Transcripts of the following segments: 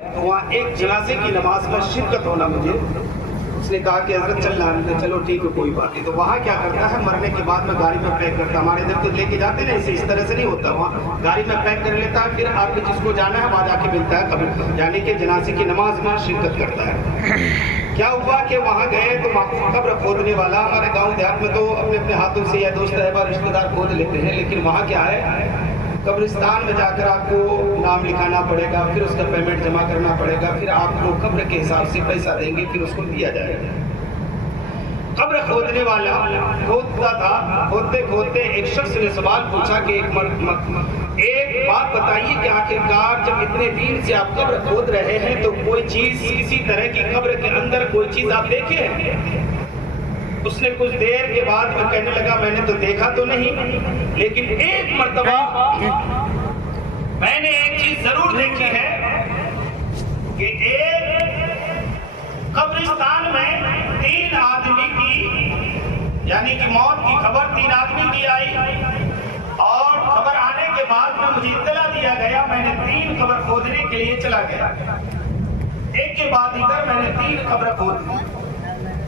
تو وہاں ایک جنازے کی نماز میں شرکت ہونا مجھے، اس نے کہا کہ حضرت چلو ٹھیک ہے کوئی بات نہیں. تو وہاں کیا کرتا ہے، مرنے کے بعد میں گاڑی میں پیک کرتا. ہمارے ادھر تو لے کے جاتے نا، اس طرح سے نہیں ہوتا. وہاں گاڑی میں پیک کر لیتا ہے، پھر آپ کو جس کو جانا ہے وہاں جا کے ملتا ہے قبر، یعنی کہ جنازے کی نماز میں شرکت کرتا ہے. کیا ہوا کہ وہاں گئے تو قبر کھودنے والا، ہمارے گاؤں دیہات میں تو اپنے اپنے ہاتھوں سے یا دوست احباب رشتہ دار کھود لیتے ہیں، لیکن وہاں کیا ہے، قبرستان میں جا کر آپ کو نام لکھانا پڑے گا، پھر اس کا پیمنٹ جمع کرنا پڑے گا، پھر آپ کو قبر کے حساب سے پیسہ دیں گے، پھر اس کو دیا جائے گا. قبر کھودنے والا کھودتا تھا. کھودتے کھودتے ایک شخص نے سوال پوچھا کہ ایک بات بتائیے کہ آخرکار جب اتنے دن سے آپ قبر کھود رہے ہیں تو کوئی چیز کسی طرح کی قبر کے اندر کوئی چیز آپ دیکھے ہیں؟ اس نے کچھ دیر کے بعد میں کہنے لگا میں نے تو دیکھا تو نہیں، لیکن ایک مرتبہ میں نے ایک چیز ضرور دیکھی ہے کہ ایک قبرستان میں 3 آدمی کی، یعنی کہ موت کی خبر 3 آدمی کی آئی، اور خبر آنے کے بعد میں مجھے اطلاع دیا گیا. میں نے 3 قبر کھودنے کے لیے چلا گیا. ایک کے بعد ادھر میں نے 3 قبر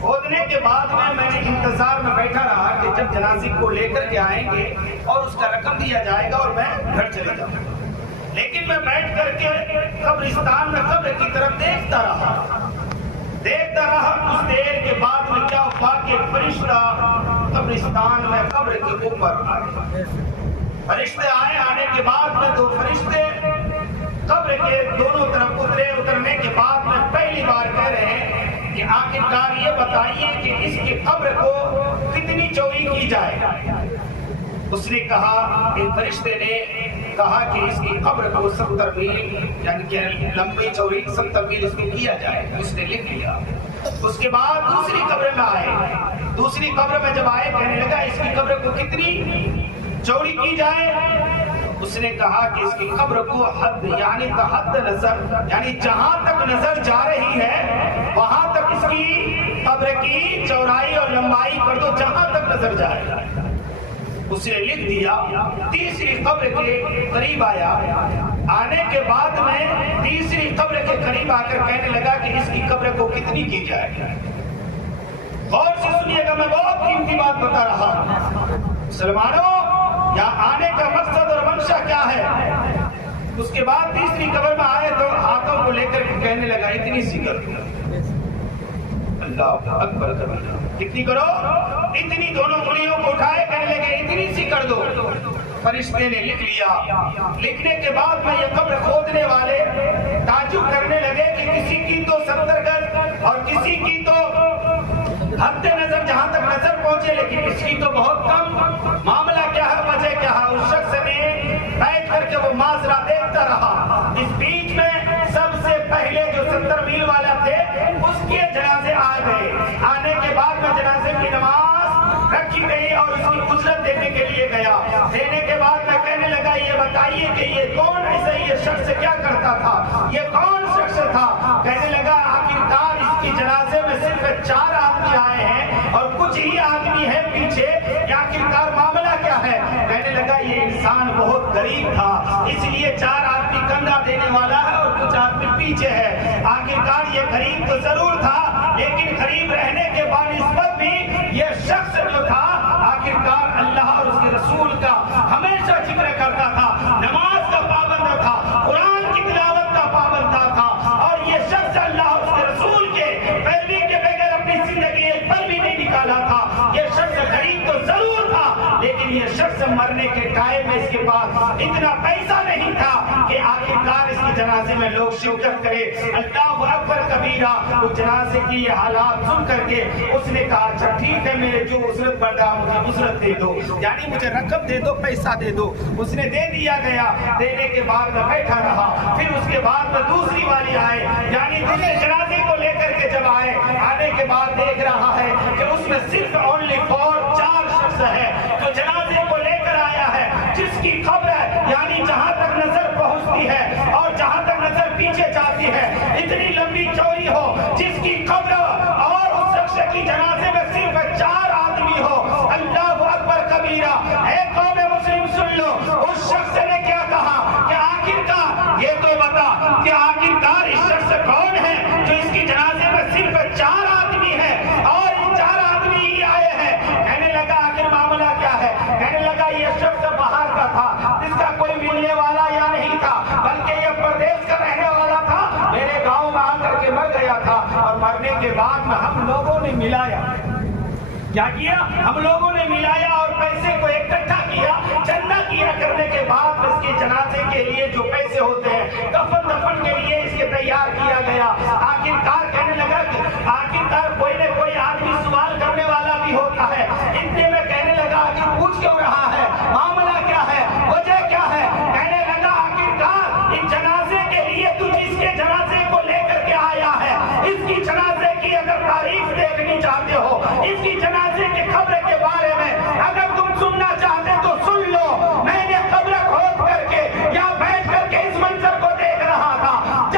کھودنے کے بعد میں نے انتظار میں بیٹھا رہا کہ جب جنازے کو لے کر کے آئیں گے اور اس کا رقم دیا جائے گا اور میں گھر چلے جاؤں. لیکن میں بیٹھ کر کے قبرستان میں قبر کی طرف دیکھتا رہا. کچھ دیر کے بعد میں کیا ہوا کہ فرشتہ قبرستان میں قبر کے اوپر آئے. فرشتے آنے کے بعد میں 2 فرشتے قبر کے دونوں طرف اترنے کے بعد میں پہلی بار کہہ رہے ہیں کہ آخرکار یہ بتائیے کہ اس کی قبر کو کتنی چوڑی کی جائے. اس نے کہا، ایک فرشتے نے کہا کہ اس کی قبر کو 70 میل، یعنی کہ لمبی چوڑی 70 میل اس کو کیا جائے. اس نے لکھ لیا. اس کے بعد دوسری قبر میں آئے. دوسری قبر میں جب آئے کہنے لگا اس کی قبر کو کتنی چوڑی کی جائے. اس نے کہا کہ اس کی قبر کو حد، یعنی تحد نظر، یعنی جہاں تک نظر جا رہی ہے وہاں تک اس کی قبر کی چوڑائی اور لمبائی کر دو، جہاں تک نظر جائے. اس نے لکھ دیا. تیسری قبر کے قریب آیا. آنے کے بعد میں تیسری قبر کے قریب آ کر کہنے لگا کہ اس کی قبر کو کتنی کی جائے. غور سے سنیے گا، میں بہت قیمتی بات بتا رہا ہوں. مسلمانوں، یہاں آنے کا مقصد اور منشا کیا ہے؟ اس کے بعد تیسری قبر میں آئے تو ہاتھوں کو لے کر کہنے لگا اتنی سی کر دو. اللہ اکبر کبیرہ. کتنی کرو؟ اتنی. دونوں انگلیوں کو اٹھائے کہنے لگے اتنی سی کر دو. فرشتے نے لکھ لیا. لکھنے کے بعد میں یہ قبر کھودنے والے تعجب کرنے لگے کہ کسی کی تو 70 گز اور کسی کی تو حد نظر جہاں تک نظر پہنچے، لیکن اس کی تو بہت کم. معاملہ کیا ہے، وجہ کیا ہے؟ اس شخص نے بیٹھ کر کے وہ ماجرا دیکھتا رہا. اس بیچ میں سب سے پہلے جو 70 میل والا تھے اس کے جنازے آ گئے. آنے کے بعد میں جنازے کی نماز رکھی گئی اور اس کی اجرت دینے کے لیے گیا. دینے کے بعد میں کہنے لگا یہ بتائیے کہ یہ کون ایسا، یہ شخص کیا کرتا تھا، یہ کون شخص تھا؟ کہنے لگا آخرکار اس کی جنازے میں صرف 4 آدمی آئے ہیں اور کچھ ہی آدمی ہیں پیچھے. آخرکار معاملہ کیا ہے؟ کہنے لگا یہ انسان بہت غریب تھا، اس لیے 4 آدمی کندھا دینے والا ہے اور کچھ آدمی پیچھے ہے. آخرکار یہ غریب تو ضرور تھا، لیکن غریب رہنے کے بنسبت بھی یہ شخص جو تھا آخرکار اللہ اور اس کے رسول کا ہمیشہ ذکر کرتا تھا، نماز کا پابند تھا، قرآن کی تلاوت کا پابند تھا. اور یہ شخص اللہ اور اس کے رسول کے پیروی کے بغیر اپنی زندگی ایک پل بھی نہیں نکالا تھا. یہ شخص غریب تو ضرور تھا، لیکن یہ شخص مرنے کے ٹائم میں اس کے پاس اتنا پیسہ نہیں تھا کہ آخرکار اس کی جنازے میں لوگ شرکت کرے. اللہ اکبر کبیرہ. اس جنازے کی یہ حالات سن کر کے اس نے کہا اچھا ٹھیک ہے، میرے جو اجرت بڑھا مجھے اجرت دے دو، یعنی مجھے رقم دے دو، پیسہ دے دو. اس نے دے دیا گیا. دینے کے بعد میں بیٹھا رہا. پھر اس کے بعد میں دوسری والی آئے، یعنی دوسرے جنازے کو لے کر کے جب آئے، آنے کے بعد دیکھ رہا ہے کہ اس میں صرف اونلی 4 شخص ہے جو جنازے کو لے کر آیا ہے، جس کی خبر ہے یعنی جہاں تک نظر پہنچتی ہے اور جہاں تک نظر پیچھے جاتی ہے اتنی لمبی چوڑی ہو، جس کی خبر اور اس شخص کی جنازے میں صرف 4 آدمی ہو. اللہ اکبر کبیرہ. اے قوم مسلم سن لو، اس شخص نے کیا کہا کہ آخرکار یہ تو بتا کہ آخرکار اس گیا تھا، اور مرنے کے بعد میں ہم لوگوں نے ملایا، کیا کیا؟ ہم لوگوں نے ملایا اور پیسے کو اکٹھا کیا، چندہ کیا کرنے کے بعد اس کے جنازے کے لیے جو پیسے ہوتے ہیں، کفن دفن کے لیے اس کے تیار کیا گیا۔ آخرکار